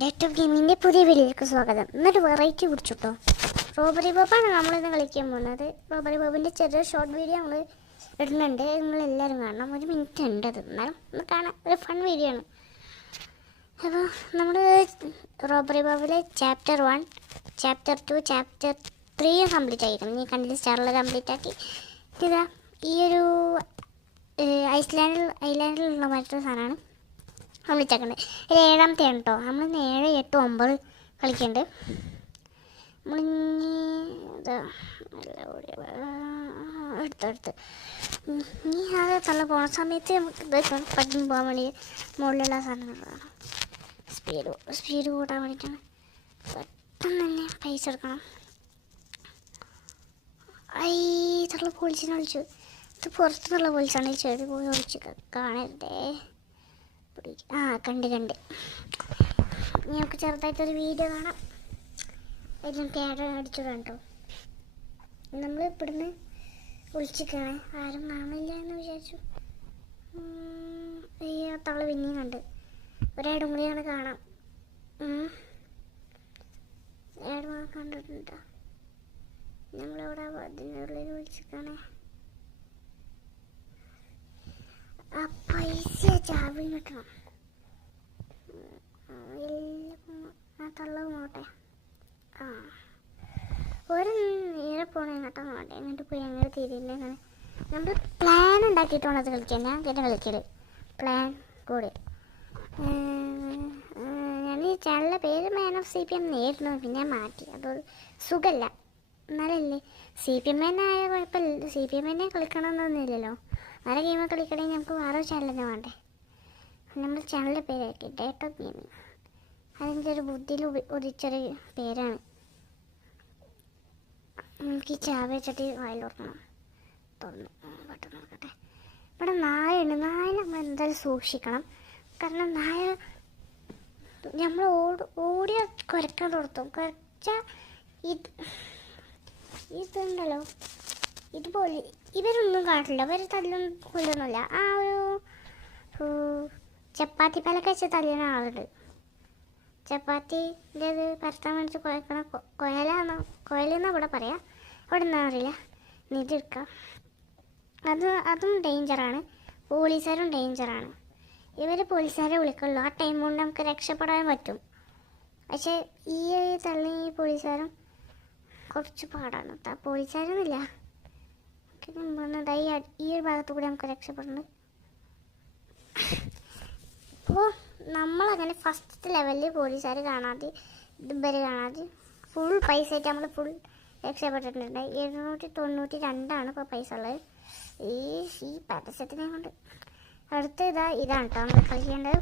Date of ഗെയിമിൻ്റെ പുതിയ വീഡിയോയിലേക്ക് സ്വാഗതം. ഇന്നൊരു വെറൈറ്റി പിടിച്ചിട്ടോ. റോബറി ബോബാണ് നമ്മളിന്ന് കളിക്കാൻ പോകുന്നത്. റോബറി ബോബിൻ്റെ ചെറിയൊരു ഷോർട്ട് വീഡിയോ നമ്മൾ ഇടുന്നുണ്ട്. നിങ്ങളെല്ലാവരും കാണണം. 1 മിനിറ്റ് ഉണ്ട് അത്. എന്നാലും ഒന്ന് കാണാൻ ഒരു ഫൺ വീഡിയോ ആണ്. അപ്പോൾ നമ്മൾ റോബറി ബോബിലെ ചാപ്റ്റർ 1, ചാപ്റ്റർ 2, ചാപ്റ്റർ 3 കംപ്ലീറ്റ് ആയിരിക്കണം. ഈ കണ്ടിൽ സ്റ്റാറിൽ കംപ്ലീറ്റ് ആക്കി ഇതാ ഈ ഒരു ഐസ്ലാൻഡിലുള്ള മറ്റൊരു സാധനമാണ് കംപ്ലീറ്റ് ഇത് 7ാമത്തെ ആണ് കേട്ടോ. നമ്മൾ 7, 8, 9 കളിക്കുന്നുണ്ട്. നമ്മളിനി എടുത്തെടുത്ത് ഇനി അത് തള്ള പോണ സമയത്ത് നമുക്ക് ഇത് പഠിക്കാൻ പോകാൻ വേണ്ടി മുകളിലുള്ള സാധനങ്ങൾ വേണം. സ്പീഡ് കൂട്ടാൻ വേണ്ടിയിട്ടാണ്. പെട്ടെന്ന് തന്നെ പൈസ എടുക്കണം. തള്ള പോലീസിനെ വിളിച്ചു. ഇത് പുറത്തുനിന്നുള്ള പോലീസാണ്. ചെടി പോയി വിളിച്ച് കാണരുതേ. കണ്ട് നമുക്ക് ചെറുതായിട്ടൊരു വീഡിയോ കാണാം. എല്ലാം പേട അടിച്ചിടാം കേട്ടോ. നമ്മൾ ഇവിടുന്ന് വിളിച്ചിരിക്കണേ. ആരും കാണില്ല എന്ന് വിചാരിച്ചു. തള പിന്നെയും കണ്ട് ഒരാടും കൂടിയാണ് കാണാം. കണ്ടിട്ടുണ്ടോ? നമ്മളിവിടെ അതിനുള്ളിൽ വിളിച്ചിരിക്കണേ. ആ പൈസ ചാവി കിട്ടണം. തള്ള നോട്ടെ. ഒരു നേരെ പോണേ കേട്ടോ. നോട്ടെ എന്നിട്ട് പോയി അങ്ങനെ തിരിയില്ല. അങ്ങനെ നമ്മൾ പ്ലാൻ ഉണ്ടാക്കിയിട്ട് വേണം അത് കളിക്കാൻ. ഞാൻ പിന്നെ കളിക്കല് പ്ലാൻ കൂടി. ഞാൻ ഈ ചാനലിൻ്റെ പേര് മാൻ ഓഫ് CPM നേരിടുന്നു. പിന്നെ ഞാൻ മാറ്റി. അതൊരു സുഖമല്ല. എന്നാലല്ലേ CPM ആയ കുഴപ്പമില്ല. CPM കളിക്കണമെന്നൊന്നുമില്ലല്ലോ. വേറെ ഗെയിം കളിക്കണമെങ്കിൽ നമുക്ക് വേറെ ചാനൽ തന്നെ വേണ്ടേ. നമ്മുടെ ചാനലിൻ്റെ പേരായിരിക്കും ഡേറ്റ് ഓഫ് ഗെയിമിങ്. അതിൻ്റെ ഒരു ബുദ്ധിയിൽ ഉദിച്ചൊരു പേരാണ്. നമുക്ക് ഈ ചാവ വെച്ചിട്ട് വായിൽ തുറക്കണം. പെട്ടെന്ന് നോക്കട്ടെ. ഇവിടെ നായയുണ്ട്. നായ നമ്മൾ എന്തായാലും സൂക്ഷിക്കണം. കാരണം നായ നമ്മൾ ഓടിയ കുരക്കാൻ തുടർത്തും. കുരച്ചാൽ ഇതുണ്ടല്ലോ ഇതുപോലെ ഇവരൊന്നും കാട്ടില്ല. ഇവർ തല്ലൊന്നും കൊല്ലൊന്നുമില്ല. ആ ഒരു ചപ്പാത്തി പലക വെച്ച് തല്ലുന്ന ആളുണ്ട്. ചപ്പാത്തിൻ്റെ ഇത് പരത്താൻ വേണ്ടി കുഴക്കണ കുഴലെന്നാണ് ഇവിടെ പറയാം. അവിടെ നിന്നാ അറിയില്ല. ഇതെടുക്കാം. അതും ഡേഞ്ചറാണ്. പോലീസുകാരും ഡേഞ്ചറാണ്. ഇവർ പോലീസുകാരെ വിളിക്കുള്ളൂ. ആ ടൈം കൊണ്ട് നമുക്ക് രക്ഷപ്പെടാൻ പറ്റും. പക്ഷേ ഈ തള്ളി ഈ പോലീസുകാരും കുറച്ച് പാടാണ്. പോലീസുകാരൊന്നുമില്ല. ഈ ഒരു ഭാഗത്തു കൂടി നമുക്ക് രക്ഷപ്പെടുന്നുണ്ട്. അപ്പോൾ നമ്മളങ്ങനെ ഫസ്റ്റ് ലെവലിൽ പോലീസുകാർ കാണാതെ ഇതുവരെ കാണാതെ ഫുൾ പൈസ ആയിട്ട് നമ്മൾ ഫുൾ രക്ഷപ്പെട്ടിട്ടുണ്ട്. 792 ഇപ്പോൾ പൈസ ഉള്ളത്. ഈ പരസ്യത്തിനെ കൊണ്ട് അടുത്ത ഇതാണ് കേട്ടോ നമ്മൾ കളിക്കേണ്ടത്.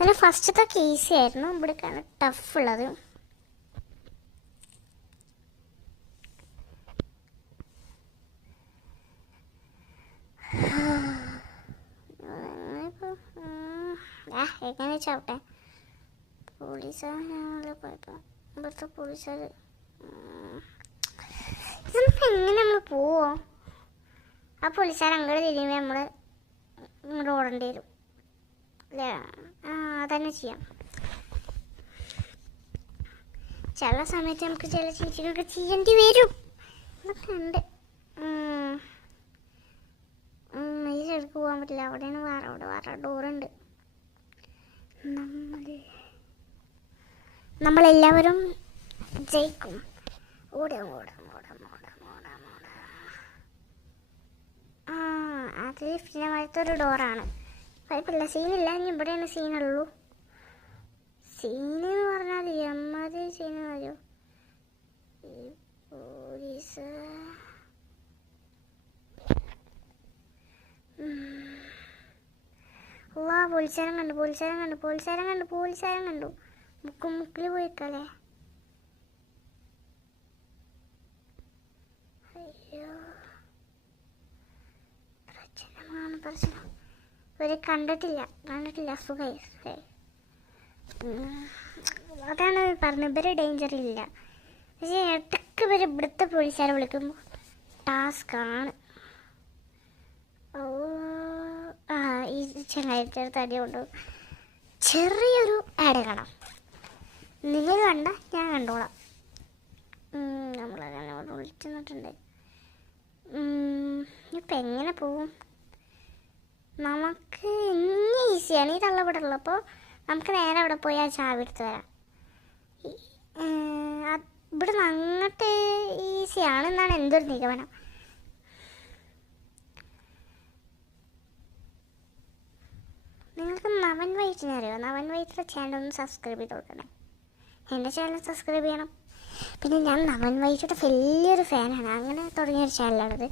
അതിൽ ഫസ്റ്റത്തെ ഈസി ആയിരുന്നു. ഇവിടേക്കാണ് ടഫ് ഉള്ളത്. എങ്ങനെ ചാവട്ടെ. പോലീസുകാർ പോയപ്പോൾ ഇവിടുത്തെ പോലീസുകാർ ഇതിപ്പോൾ എങ്ങനെ നമ്മൾ പോവോ? ആ പോലീസുകാർ അങ്ങോട്ട് തിരിയുമ്പോൾ നമ്മൾ ഓടേണ്ടി വരും അല്ലേ? അതന്നെ ചെയ്യാം. ചില സമയത്ത് നമുക്ക് ചില ചീറ്റിനൊക്കെ ചെയ്യേണ്ടി വരും. അതൊക്കെ ഉണ്ട്. ഈ സൈഡിലേക്ക് പോകാൻ പറ്റില്ല. അവിടെയാണ് വേറെ ഡോറുണ്ട്. നമ്മളെല്ലാവരും ജയിക്കും. ഓടാം. അത് സ്ഥിരമായിട്ടൊരു ഡോറാണ്. കുഴപ്പമില്ല. സീനില്ല. ഇനി ഇവിടെയാണ് സീനുള്ളൂ. സീനെന്ന് പറഞ്ഞാൽ എമ്മാതിരി സീന് മതിയോ? ഈ പോലീസ് പോലീസുകാരൻ കണ്ടു. മുക്കിൽ പോയിക്കല്ലേ. അയ്യോ പ്രശ്നം. ഇവരെ കണ്ടിട്ടില്ല. സുഖമായി. അതാണ് പറഞ്ഞത്. ഇവരെ ഡേഞ്ചറില്ല. പക്ഷേ ഇടയ്ക്ക് ഇവർ ഇവിടുത്തെ പോലീസുകാരെ വിളിക്കുമ്പോൾ ടാസ്ക്കാണ്. ഈ ചങ്ങായിരത്തി അടുത്ത് അടി കൊണ്ട് ചെറിയൊരു ആഡ് കാണാം. നിങ്ങൾ കണ്ട ഞാൻ കണ്ടോളാം. നമ്മളങ്ങനെ വിളിച്ചിട്ടുണ്ട്. ഇപ്പം എങ്ങനെ പോവും? നമുക്ക് ഇനി ഈസിയാണ് ഈ തള്ളപ്പെട്ടുള്ളൂ. അപ്പോൾ നമുക്ക് നേരെ അവിടെ പോയി ആ ചാവി എടുത്ത് വരാം. ഇവിടെ നിന്ന് അങ്ങോട്ട് ഈസിയാണെന്നാണ് എൻ്റെ ഒരു നിഗമനം. നിങ്ങൾക്ക് നവൻ വൈറ്റിനെ അറിയാമോ? നവൻ വൈറ്റിൻ്റെ ചാനൽ ഒന്ന് സബ്സ്ക്രൈബ് ചെയ്ത് കൊടുക്കണേ. എൻ്റെ ചാനൽ സബ്സ്ക്രൈബ് ചെയ്യണം. പിന്നെ ഞാൻ നവൻ വൈറ്റിയുടെ വലിയൊരു ഫാനാണ്. അങ്ങനെ തുടങ്ങിയൊരു ചാനലാണത്.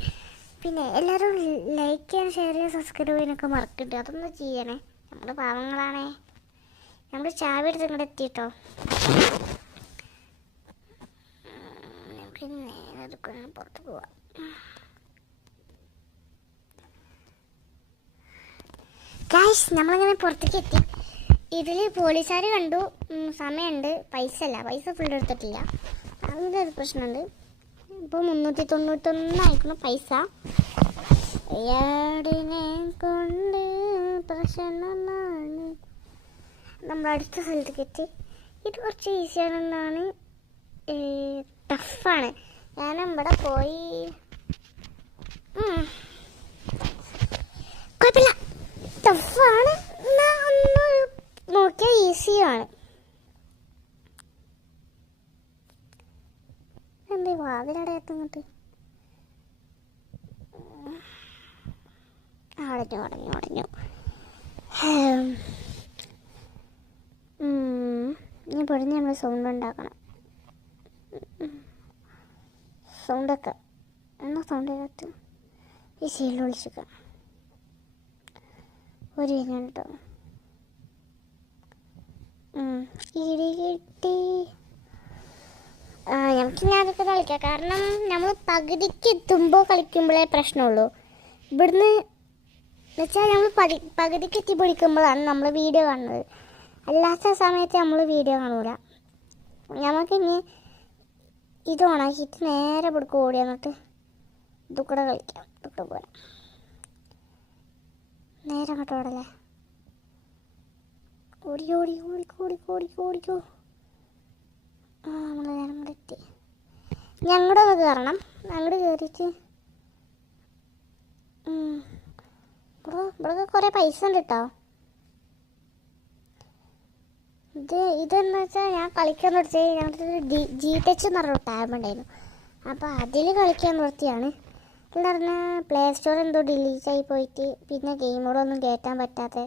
പിന്നെ എല്ലാവരും ലൈക്ക് ചെയ്യാൻ, ഷെയർ ചെയ്യാൻ, സബ്സ്ക്രൈബ് ചെയ്യാനൊക്കെ മറക്കരുത്. അതൊന്നും ചെയ്യണേ. നമ്മൾ പാവങ്ങളാണേ. നമ്മൾ ചാവി എടുത്ത് ഇങ്ങോട്ട് എത്തിയിട്ടോ. നമുക്ക് നേരെ എടുക്കാൻ പുറത്ത് പോവാം. ഗായ്സ്, നമ്മളിങ്ങനെ പുറത്തേക്ക് എത്തി. ഇതിൽ പോലീസുകാർ കണ്ടു. സമയമുണ്ട്, പൈസ ഫുൾ എടുത്തിട്ടില്ല. അതിൻ്റെ ഒരു പ്രശ്നമുണ്ട്. ഇപ്പോൾ 391 ആയിരിക്കണം പൈസ. ഏടിനെ കൊണ്ട് പ്രശ്നമാണ്. നമ്മൾ അടുത്ത സ്ഥലത്തേക്ക് എത്തി. ഇത് കുറച്ച് ഈസിയാണെന്നാണ്, ടഫാണ്. ഞാൻ ഇവിടെ പോയി കുഴപ്പമില്ല, ടഫാണ്. ഒന്ന് നോക്കിയാൽ ഈസിയാണ്. എന്താ വാതിലടയത്തങ്ങോട്ട് അടഞ്ഞു. ഇനി പൊടിഞ്ഞ് നമ്മൾ സൗണ്ട് ഉണ്ടാക്കണം. സൗണ്ടൊക്കെ എന്നാ സൗണ്ട് ചെയ്തിട്ട് ഈ സീലിൽ വിളിച്ചേക്കാം. ഒരു കേട്ടോ ഇടി കിട്ടി. നമുക്ക് ഞാനൊക്കെ കളിക്കാം. കാരണം നമ്മൾ പകുതിക്ക് എത്തുമ്പോൾ കളിക്കുമ്പോഴേ പ്രശ്നമുള്ളൂ. ഇവിടുന്ന് വെച്ചാൽ നമ്മൾ പകുതിക്ക് എത്തി പൊടിക്കുമ്പോഴാണ് നമ്മൾ വീഡിയോ കാണുന്നത്. അല്ലാത്ത സമയത്ത് നമ്മൾ വീഡിയോ കാണൂല. നമുക്കിനി ഇത് ഓണാക്കിയിട്ട് നേരെ പിടിക്കും ഓടി വന്നിട്ട് ഇതുകൂടെ കളിക്കാം. ഇതുകൂടെ പോരാം. നേരെ അങ്ങോട്ട് ഓടല്ലേ. ഓടിക്കോ. നമ്മൾ നേരം കൂടെ എത്തി. ഞങ്ങളുടെ ഒന്ന് കയറണം. അങ്ങോട്ട് കയറിയിട്ട് ഇവിടെ കുറേ പൈസ ഉണ്ട് കേട്ടോ. ഇതെന്ന് വെച്ചാൽ ഞാൻ കളിക്കാൻ നിർത്തി. ഞങ്ങൾക്ക് GTech എന്ന് പറഞ്ഞൊരു ടാബ് ഉണ്ടായിരുന്നു. അപ്പോൾ അതിൽ കളിക്കാൻ നിർത്തിയാണ്. എന്ന് പറഞ്ഞാൽ പ്ലേ സ്റ്റോർ എന്തോ ഡിലീറ്റ് ആയി പോയിട്ട് പിന്നെ ഗെയിമുകളൊന്നും കയറ്റാൻ പറ്റാത്ത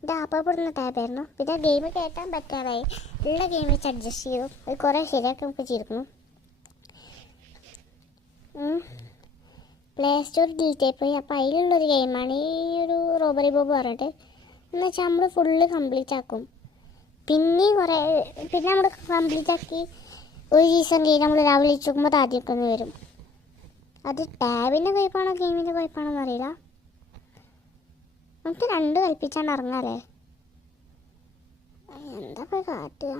എൻ്റെ ആപ്പപ്പെടുന്ന ടാബായിരുന്നു. പിന്നെ ഗെയിം കയറ്റാൻ പറ്റാതായി. ഉള്ള ഗെയിം വെച്ച് അഡ്ജസ്റ്റ് ചെയ്തു. അത് കുറേ ശരിയാക്കി നമുക്ക് ചെയ്തിരുന്നു. പ്ലേ സ്റ്റോർ ഡിലീറ്റ് ആയിപ്പോയി. അപ്പോൾ അതിലുള്ളൊരു ഗെയിമാണ് ഈ ഒരു റോബറി ബോബ് പറഞ്ഞിട്ട്. എന്ന് വെച്ചാൽ നമ്മൾ ഫുള്ള് കംപ്ലീറ്റ് ആക്കും. പിന്നെ നമ്മൾ കംപ്ലീറ്റ് ആക്കി ഒരു ദിവസം കഴിഞ്ഞ് നമ്മൾ രാവിലെ നോക്കുമ്പോൾ ആദ്യമൊക്കെ ഒന്ന് വരും. അത് ടാബിൻ്റെ കുഴപ്പമാണോ ഗെയിമിൻ്റെ കുഴപ്പമാണോ എന്നറിയില്ല. നമുക്ക് 2 കൽപ്പിച്ചാണ്ട് ഇറങ്ങാല്ലേ. എന്താ പോയി കാട്ടുക.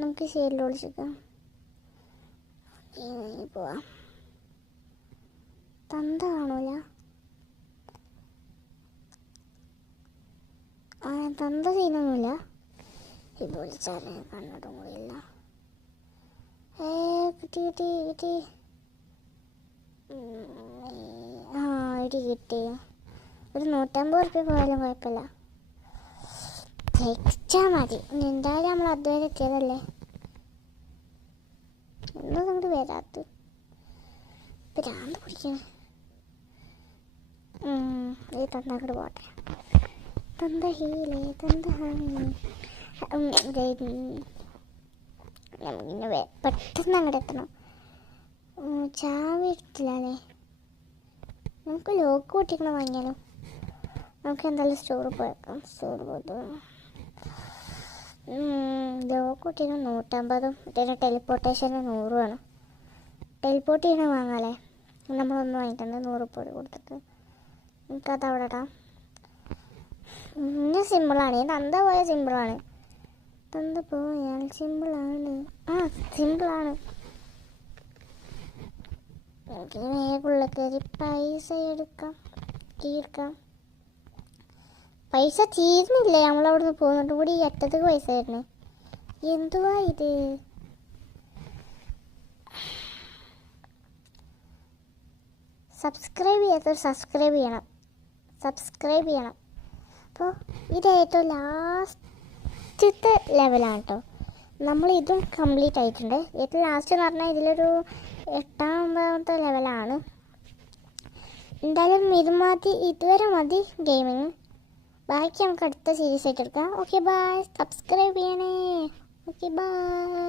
നമുക്ക് ശരിയിൽ വിളിച്ചിക്കാം. പോവാം. തന്ത കാണൂല. തന്ത ചെയ്യുന്നൊന്നുമില്ല. ഇത് വിളിച്ചാൽ കണ്ടിട്ടും കൂടിയില്ല. കിട്ടി കിട്ടി. ഒരു 150 ഉറുപ്പ്യ പോയാലും കുഴപ്പമില്ല. ജയിച്ചാൽ മതി. എന്തായാലും നമ്മൾ അതുവരെ എത്തിയതല്ലേ. എന്താ അങ്ങോട്ട് വരാത്ത ഭ്രാന്ത് പിടിക്കണേ. ഈ തന്നങ്ങോട്ട് പോട്ടെ. തന്ത ഹീലേ തന്ത നമുക്കിങ്ങനെ പെട്ടെന്ന് അങ്ങോട്ട് എത്തണം. ചാവി എടുത്തില്ലേ. നമുക്ക് ലോക്ക് പൊട്ടിക്കണം വാങ്ങിയാലോ. നമുക്ക് എന്തായാലും സ്റ്റോറിൽ പോയേക്കാം. സ്റ്റോറിൽ പോയിട്ട് ലോക്ക് പൊട്ടിക്കണം 150. പിന്നെ ടെലിപ്പോർട്ടേഷന് 100 വേണം. ടെലിപ്പോർട്ട് ചെയ്യണം വാങ്ങാല്ലേ. നമ്മളൊന്നും വാങ്ങിയിട്ടുണ്ട് 100 ഉറുപ്പിക കൊടുത്തിട്ട്. നമുക്കത് അവിടെ ഇടാം. ഇങ്ങനെ സിമ്പിളാണ്. തന്ത പോയാൽ സിമ്പിളാണ്. തന്ത പോയാൽ സിമ്പിളാണ്. സിമ്പിളാണ്. എനിക്ക് വേഗമുള്ള കയറി പൈസ എടുക്കാം, തീർക്കാം. പൈസ തീർന്നില്ലേ, നമ്മളവിടുന്ന് പോകുന്നോണ്ട് കൂടി ഈ അറ്റത്തേക്ക് പൈസ തരണേ. എന്തുവാ ഇത്? സബ്സ്ക്രൈബ് ചെയ്യാത്തവർ സബ്സ്ക്രൈബ് ചെയ്യണം. അപ്പോൾ ഇത് ഏറ്റവും ലാസ്റ്റത്തെ ലെവലാണ് കേട്ടോ. നമ്മൾ ഇതും കംപ്ലീറ്റ് ആയിട്ടുണ്ട്. ഏറ്റവും ലാസ്റ്റ് എന്ന് പറഞ്ഞാൽ ഇതിലൊരു 8-9ാമത്തെ ലെവലാണ്. എന്തായാലും ഇതുവരെ മതി ഗെയിമിങ്. ബാക്കി നമുക്ക് അടുത്ത സീരീസ് ആയിട്ട് എടുക്കാം. ഓക്കെ ബൈ, സബ്സ്ക്രൈബ് ചെയ്യണേ. Okay bye.